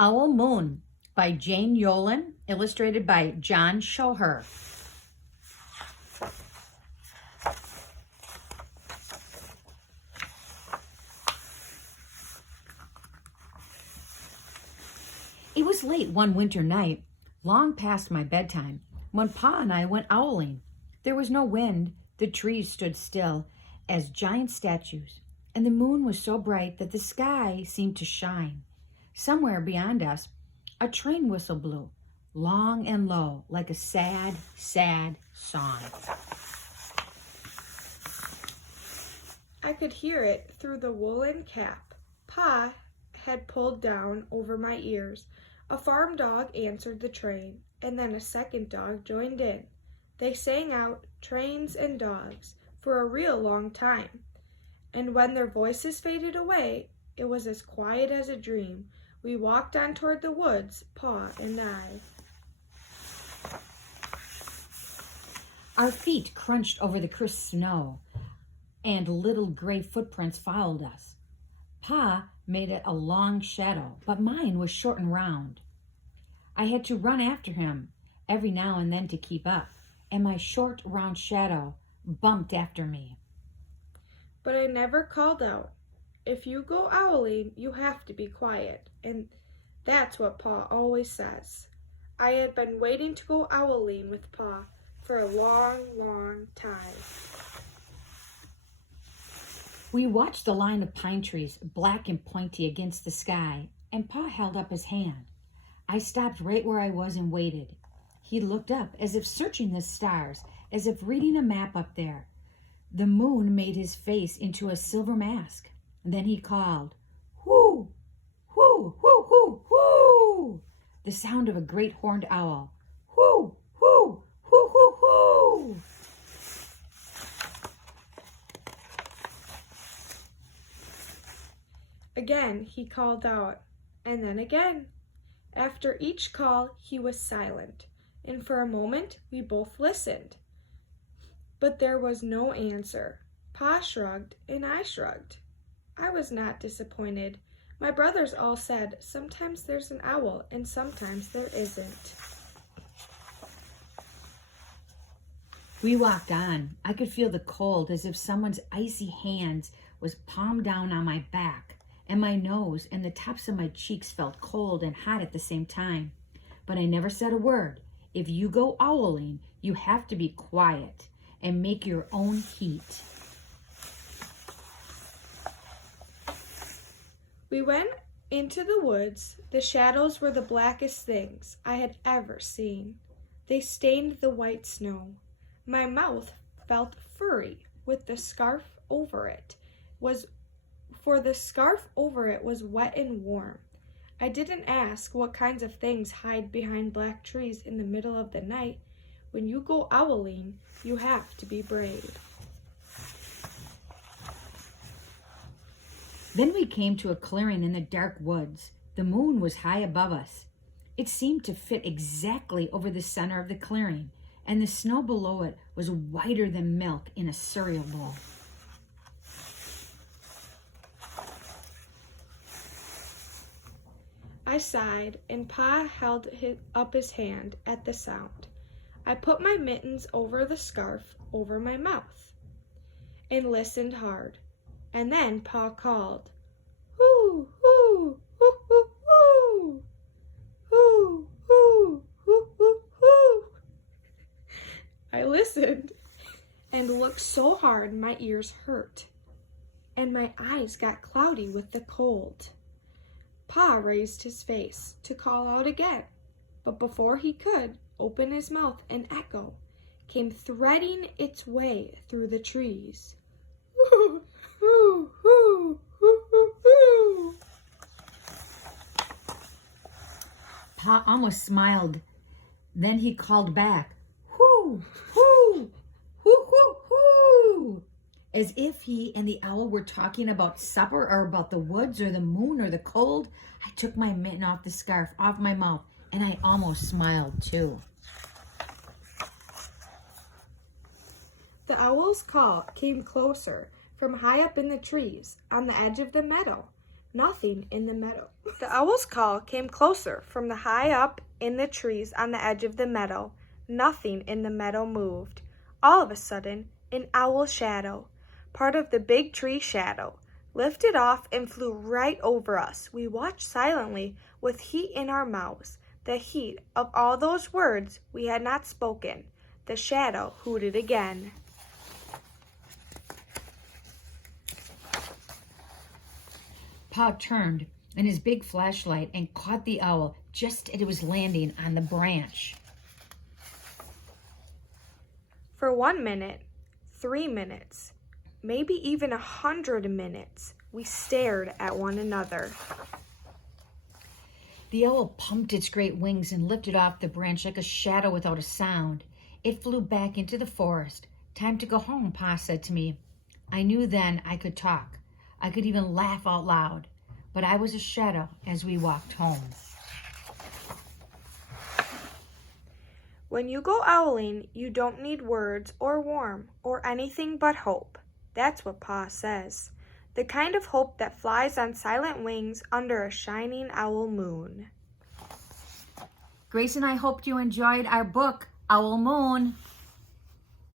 Owl Moon by Jane Yolen, illustrated by John Shoher. It was late one winter night, long past my bedtime, when Pa and I went owling. There was no wind, the trees stood still as giant statues, and the moon was so bright that the sky seemed to shine. Somewhere beyond us, a train whistle blew, long and low, like a sad, sad song. I could hear it through the woolen cap Pa had pulled down over my ears. A farm dog answered the train, and then a second dog joined in. They sang out trains and dogs for a real long time, and when their voices faded away, it was as quiet as a dream. We walked on toward the woods, Pa and I. Our feet crunched over the crisp snow, and little gray footprints followed us. Pa made it a long shadow, but mine was short and round. I had to run after him every now and then to keep up, and my short, round shadow bumped after me. But I never called out. If you go owling, you have to be quiet, and that's what Pa always says. I had been waiting to go owling with Pa for a long, long time. We watched the line of pine trees, black and pointy against the sky, and Pa held up his hand. I stopped right where I was and waited. He looked up as if searching the stars, as if reading a map up there. The moon made his face into a silver mask. And then he called, "Whoo! Whoo! Whoo! Whoo! Whoo!" The sound of a great horned owl. "Whoo! Whoo! Whoo! Whoo! Whoo!" Again he called out, and then again. After each call he was silent, and for a moment we both listened. But there was no answer. Pa shrugged, and I shrugged. I was not disappointed. My brothers all said, sometimes there's an owl, and sometimes there isn't. We walked on. I could feel the cold as if someone's icy hands was palm down on my back, and my nose and the tops of my cheeks felt cold and hot at the same time. But I never said a word. If you go owling, you have to be quiet and make your own heat. We went into the woods. The shadows were the blackest things I had ever seen. They stained the white snow. My mouth felt furry with the scarf over it. The scarf over it was wet and warm. I didn't ask what kinds of things hide behind black trees in the middle of the night. When you go owling, you have to be brave. Then we came to a clearing in the dark woods. The moon was high above us. It seemed to fit exactly over the center of the clearing, and the snow below it was whiter than milk in a cereal bowl. I sighed, and Pa held up his hand at the sound. I put my mittens over the scarf over my mouth and listened hard. And then Pa called, "Hoo, hoo, hoo, hoo, hoo, hoo, hoo, hoo, hoo, hoo." I listened and looked so hard my ears hurt, and my eyes got cloudy with the cold. Pa raised his face to call out again, but before he could open his mouth, an echo came threading its way through the trees. "Hoo, hoo, hoo, hoo, hoo, hoo." Pa almost smiled. Then he called back, "Whoo, whoo, whoo, whoo, whoo," as if he and the owl were talking about supper or about the woods or the moon or the cold. I took my mitten off the scarf, off my mouth, and I almost smiled too. The owl's call came closer from high up in the trees on the edge of the meadow. Nothing in the meadow. The owl's call came closer from the high up in the trees on the edge of the meadow. Nothing in the meadow moved. All of a sudden, an owl shadow, part of the big tree shadow, lifted off and flew right over us. We watched silently with heat in our mouths, the heat of all those words we had not spoken. The shadow hooted again. Pa turned in his big flashlight and caught the owl just as it was landing on the branch. For 1 minute, 3 minutes, maybe even 100 minutes, we stared at one another. The owl pumped its great wings and lifted off the branch like a shadow without a sound. It flew back into the forest. "Time to go home," Pa said to me. I knew then I could talk. I could even laugh out loud. But I was a shadow as we walked home. When you go owling, you don't need words or warm or anything but hope. That's what Pa says. The kind of hope that flies on silent wings under a shining owl moon. Grace and I hoped you enjoyed our book, Owl Moon.